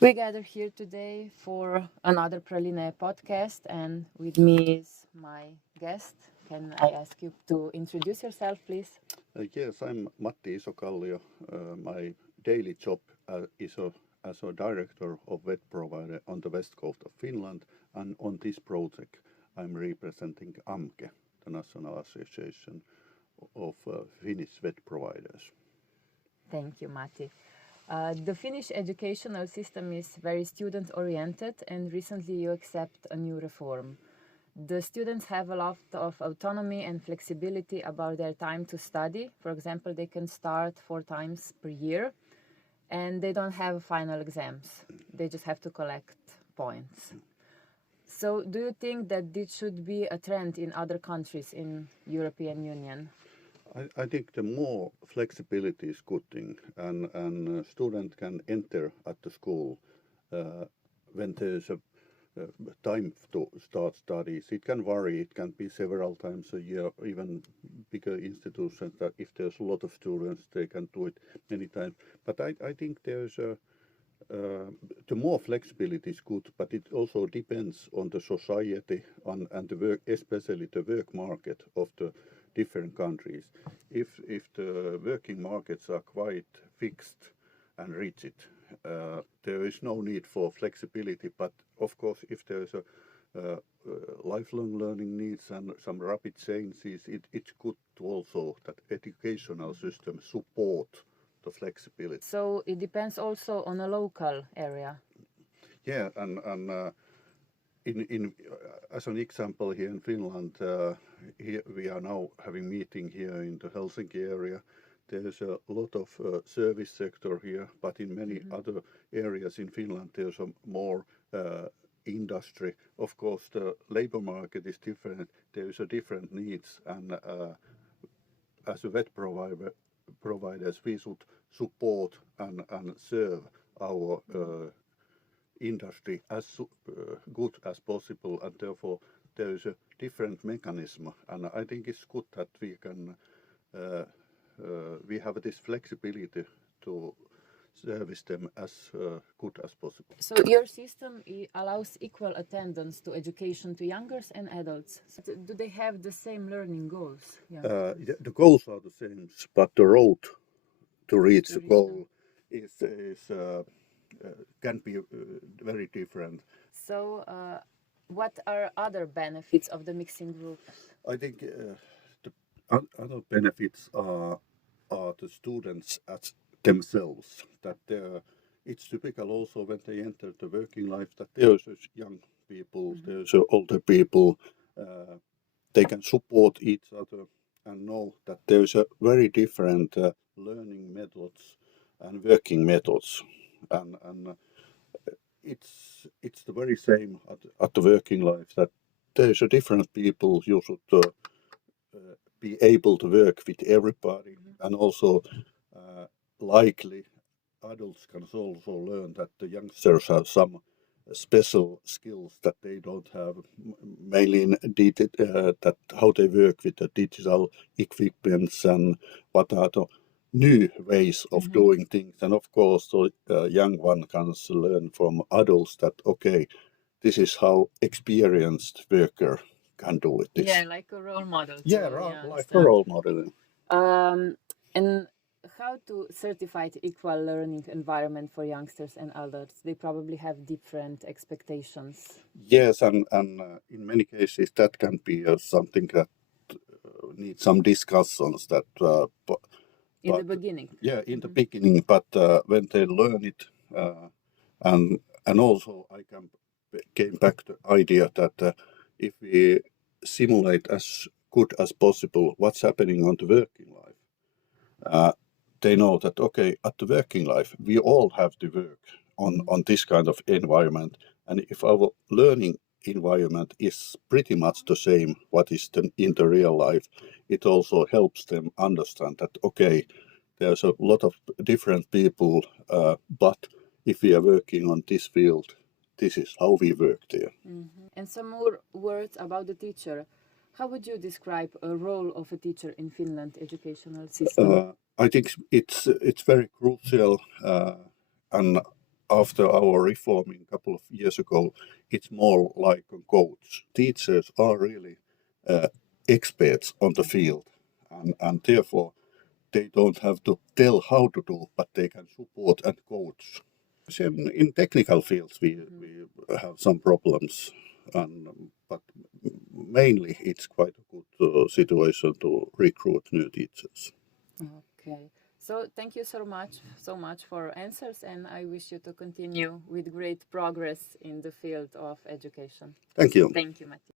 We gather here today for another Praline podcast, and with me is my guest. Can I ask you to introduce yourself, please? Yes, I'm Matti Isokallio. My daily job as a director of vet provider on the west coast of Finland, and on this project, I'm representing AMKE, the National Association of Finnish Vet Providers. Thank you, Matti. The Finnish educational system is very student oriented, and recently you accept a new reform. The students have a lot of autonomy and flexibility about their time to study. For example, they can start 4 times per year, and they don't have final exams. They just have to collect points. So do you think that this should be a trend in other countries in European Union? I think the more flexibility is good thing, and student can enter at the school when there's a time to start studies. It can vary. It can be several times a year. Even bigger institutions that if there's a lot of students, they can do it many times. But I think there's a the more flexibility is good, but it also depends on the society and the work, especially the work market of the different countries. If the working markets are quite fixed and rigid, there is no need for flexibility. But of course, if there is a lifelong learning needs and some rapid changes, it's good to also that educational system support the flexibility. So it depends also on a local area. Yeah, and in as an example here in Finland, here we are now having meeting here in the Helsinki area. There's a lot of service sector here, but in many other areas in Finland, there's a more industry. Of course, the labor market is different. There is a different needs, and as a vet providers, we should support and serve our industry as good as possible, and therefore there is a different mechanism. And I think it's good that we can we have this flexibility to service them as good as possible. So your system allows equal attendance to education to youngers and adults. So do they have the same learning goals? The goals are the same, but the road to reach To the reach goal is can be very different. So what are other benefits of the mixing group? I think the other benefits are the students as themselves. That it's typical also when they enter the working life that there's young people, there's older people. They can support each other and know that there's a very different learning methods and working methods, and it's the very same at the working life that there's a different people. You should be able to work with everybody, and also likely adults can also learn that the youngsters have some special skills that they don't have, mainly in that how they work with the digital equipments and what are the new ways of doing things. And of course, the young one can learn from adults that okay, this is how experienced worker can do it. Yeah, like a role model. Yeah, to, like a understand. role model. And how to certify the equal learning environment for youngsters and adults? They probably have different expectations. Yes, and in many cases that can be something that needs some discussions. That In the beginning. Yeah, in the beginning, but when they learn it, and also came back to the idea that if we simulate as good as possible what's happening on the working life, they know that okay, at the working life we all have to work on this kind of environment, and if our learning environment is pretty much the same what is in the real life, it also helps them understand that okay, there's a lot of different people, but if we are working on this field, this is how we work there. And some more words about the teacher. How would you describe a role of a teacher in Finland educational system? I think it's very crucial, and after our reforming a couple of years ago, it's more like a coach. Teachers are really experts on the field, and therefore they don't have to tell how to do, but they can support and coach. In technical fields, we have some problems, but mainly it's quite a good situation to recruit new teachers. Okay. So thank you so much for answers, and I wish you to continue with great progress in the field of education. Thank you. Thank you, Matti.